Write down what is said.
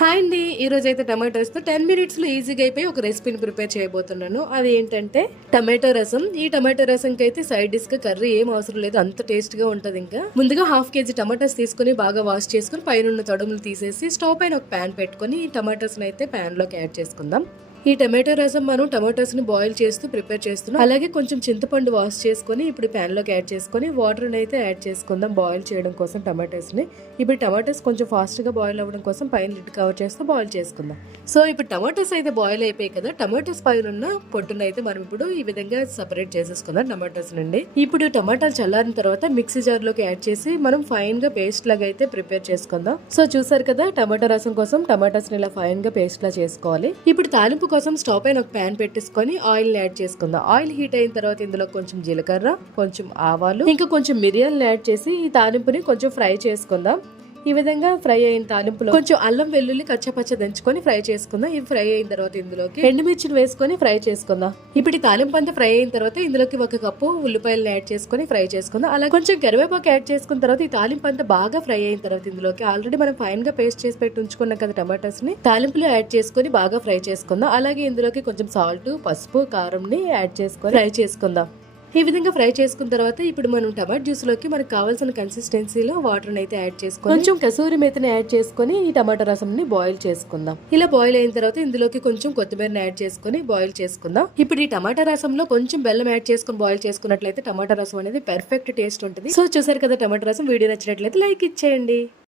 Hi అండి. ఈరోజైతే టమాటోస్తో 10 మినిట్స్లో ఈజీగా అయిపోయి ఒక రెసిపీని ప్రిపేర్ చేయబోతున్నాను. అది ఏంటంటే టమాటో రసం. ఈ టమాటో రసంకి అయితే సైడ్ డిష్గా కర్రీ ఏం అవసరం లేదు, అంత టేస్ట్గా ఉంటుంది. ఇంకా ముందుగా 1/2 kg టమాటోస్ తీసుకుని బాగా వాష్ చేసుకుని పైన తొడుములు తీసేసి స్టవ్ పైన ఒక ప్యాన్ పెట్టుకుని ఈ టమాటోస్ని అయితే ప్యాన్లోకి యాడ్ చేసుకుందాం. ఈ టమాటో రసం మనం టమాటోస్ ని బాయిల్ చేస్తూ ప్రిపేర్ చేస్తున్నాం. అలాగే కొంచెం చింతపండు వాష్ చేసుకుని ఇప్పుడు ప్యాన్ లోకి యాడ్ చేసుకుని వాటర్ అయితే యాడ్ చేసుకుందాం బాయిల్ చేయడం కోసం టమాటోస్ ని. ఇప్పుడు టమాటోస్ కొంచెం ఫాస్ట్ గా బాయిల్ అవ్వడం కోసం పైన లిడ్ కవర్ చేస్తూ బాయిల్ చేసుకుందాం. సో ఇప్పుడు టమాటోస్ అయితే బాయిల్ అయిపోయాయి కదా, టమాటోస్ పైన ఉన్న పొట్టును అయితే మనం ఇప్పుడు ఈ విధంగా సెపరేట్ చేసేసుకుందాం టమాటోస్ నుండి. ఇప్పుడు టమాటాలు చల్లారిన తర్వాత మిక్సీ జార్ లోకి యాడ్ చేసి మనం ఫైన్ గా పేస్ట్ లాగా అయితే ప్రిపేర్ చేసుకుందాం. సో చూసారు కదా, టమాటో రసం కోసం టమాటోస్ ని ఇలా ఫైన్ గా పేస్ట్ లా చేసుకోవాలి. ఇప్పుడు తాలింపు కోసం స్టవ్ పైన ఒక ప్యాన్ పెట్టేసుకొని ఆయిల్ యాడ్ చేసుకుందాం. ఆయిల్ హీట్ అయిన తర్వాత ఇందులో కొంచెం జీలకర్ర, కొంచెం ఆవాలు, ఇంకా కొంచెం మిరియాలను యాడ్ చేసి ఈ తాలింపుని కొంచెం ఫ్రై చేసుకుందాం. ఈ విధంగా ఫ్రై అయిన తాలింపులో కొంచెం అల్లం వెల్లుల్లి కచ్చపచ్చ దంచుకొని ఫ్రై చేసుకుందాం. ఇవి ఫ్రై అయిన తర్వాత ఇందులోకి ఎండుమిర్చిని వేసుకొని ఫ్రై చేసుకుందాం. ఇప్పుడు ఈ తాలింపు అంతా ఫ్రై అయిన తర్వాత ఇందులోకి 1 కప్పు ఉల్లిపాయలను యాడ్ చేసుకొని ఫ్రై చేసుకుందాం. అలా కొంచెం కరివేపాకు యాడ్ చేసుకున్న తర్వాత ఈ తాలింపు అంతా బాగా ఫ్రై అయిన తర్వాత ఇందులోకి ఆల్రెడీ మనం ఫైన్ గా పేస్ట్ చేసి పెట్టి ఉంచుకున్నాం కదా టమాటోస్ ని, తాలింపులో యాడ్ చేసుకొని బాగా ఫ్రై చేసుకుందాం. అలాగే ఇందులోకి కొంచెం సాల్ట్, పసుపు, కారం ని యాడ్ చేసుకొని ఫ్రై చేసుకుందాం. ఈ విధంగా ఫ్రై చేసుకున్న తర్వాత ఇప్పుడు మనం టమాటో జ్యూస్ లోకి మనకు కావాల్సిన కన్సిస్టెన్సీలో వాటర్ అయితే యాడ్ చేసుకొని కొంచెం కసూరి మేతిని యాడ్ చేసుకొని ఈ టమాటో రసం ని బాయిల్ చేసుకుందాం. ఇలా బాయిల్ అయిన తర్వాత ఇందులోకి కొంచెం కొత్తిమీరని యాడ్ చేసుకొని బాయిల్ చేసుకుందాం. ఇప్పుడు ఈ టమాటా రసంలో కొంచెం బెల్లం యాడ్ చేసుకుని బాయిల్ చేసుకున్నట్లయితే టమాటా రసం అనేది పర్ఫెక్ట్ టేస్ట్ ఉంటుంది. సో చూసారు కదా టమాటా రసం. వీడియో నచ్చినట్లయితే లైక్ ఇచ్చేయండి.